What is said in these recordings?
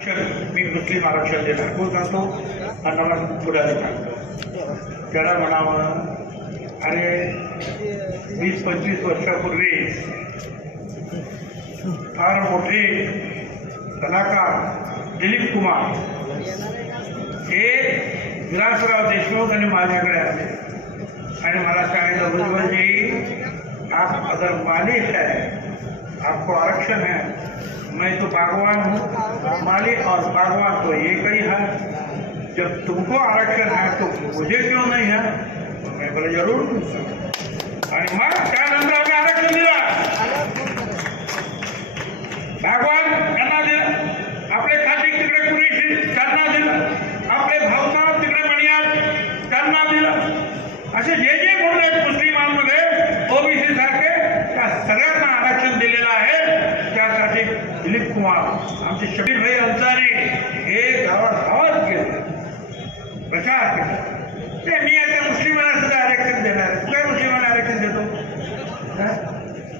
मी मुस्लिम आरक्षण देणार कोण सांगतो अन्नवाद पुढारी सांगतो त्याला म्हणावं अरे वीस पंचवीस वर्षापूर्वी फार मोठे कलाकार दिलीप कुमार हे विलासराव देशमुख आणि माझ्याकडे आले. आणि मला सांगितलं भुजबल जी आप अगर मालिक आहे आपको आरक्षण है। मैं तो बागवान हूँ, मालिक और बागवान तो एक ही है। जब तुमको आरक्षण है तो मुझे क्यों नहीं है? तो मैं बोले, ज़रूर आणि मग त्यानंतर आम्ही आरक्षण दिलं? भागवान यांना दिलं आपले खाती तिकडे कुणी त्यांना दिलं आपले भावसाहेब तिकडे मणियार त्यांना दिलं असे जे जे गुण आहेत मुस्लिमांमध्ये कुमार आमचे शबीर भाई अन्सारी हे गावात गावात गेले प्रचार केला ते मी आता मुस्लिमांना सुद्धा आरक्षण देणार. आहे. तुला मुस्लिमांना आरक्षण देतो?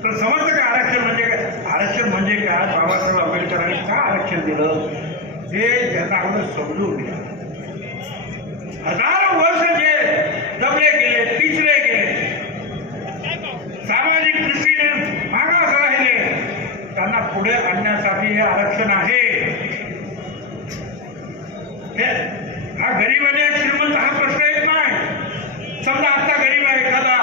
तर समजतं का आरक्षण म्हणजे काय? आरक्षण म्हणजे काय बाबासाहेब आंबेडकरांनी का आरक्षण दिलं? हे त्यांना आपण समजून घ्या. हजारो वर्ष जे दमले गेले पिछले गेले सामाजिक दृष्टीने मागास राहिले त्यांना पुढे आणण्यासाठी हे आरक्षण आहे. हा गरीब आणि श्रीमंत हा प्रश्न येत नाही. समजा आता गरीब आहे एखादा.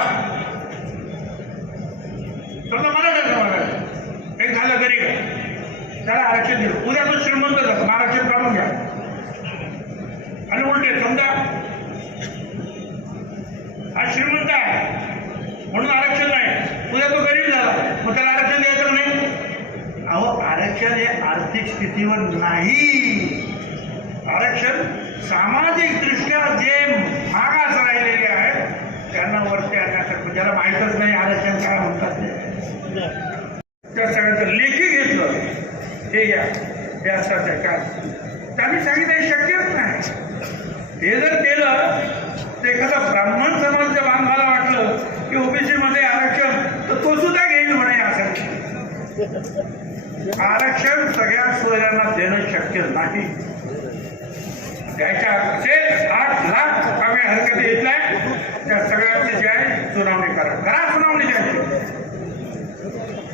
समजा मराठा समाज एक झालं गरीब. आहे त्याला आरक्षण दिलं उद्या तो श्रीमंत झाला. आरक्षण काढून घ्या. आणि उलटे समजा हा श्रीमंत आहे म्हणून आरक्षण नाही उद्या तो गरीब झाला मग त्याला आरक्षण द्यायचं का नाही अहो आरक्षण हे आर्थिक स्थितीवर नाही. आरक्षण सामाजिक दृष्ट्या जे मागास राहिलेले आहेत त्यांना वरती आणण्यासाठी ज्याला माहीतच नाही आरक्षण काय म्हणतात ते. त्या सगळ्यांचं लेखी घेतलं हे या व्यासाच्या काय त्यांनी सांगितलं हे शक्यच नाही. हे जर केलं तर एखादा ब्राह्मण समाजाच्या बांधवाला वाटलं की ओबीसी मध्ये आरक्षण तर तो सुद्धा घेईल म्हणे असं आरक्षण सगळ्या सोयऱ्यांना देणं शक्य नाही. त्याच्या असेल आठ लाख कमी हरकती घेतल्या. त्या सगळ्यांची जे आहे सुनावणी करा. करा सुनावणी द्यायची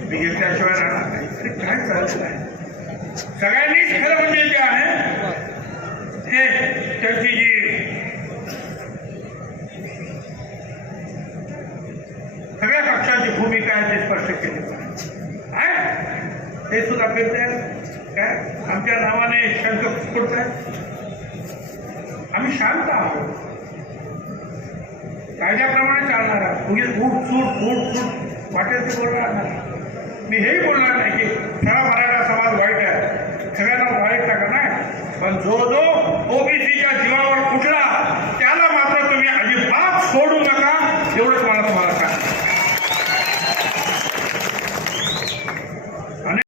मी घेतल्याशिवाय राहणार नाही. अरे काय चालत नाही सगळ्यांनीच खरं म्हणजे जे आहे ते त्यांची जी सगळ्या पक्षांची भूमिका आहे ते स्पष्ट केली पाहिजे. ते सुद्धा आहेत. काय? आमच्या नावाने शंख फुटत आहेत आम्ही शांत आहोत. कायद्याप्रमाणे चालणार आहे उगीच फूट चूट फूट फूट वाटेल ते बोलणार नाही. मी हेही बोलणार नाही की खरा मराठा समाज वाईट आहे. सगळ्यांना वाईट टाका. नाही. पण जो जो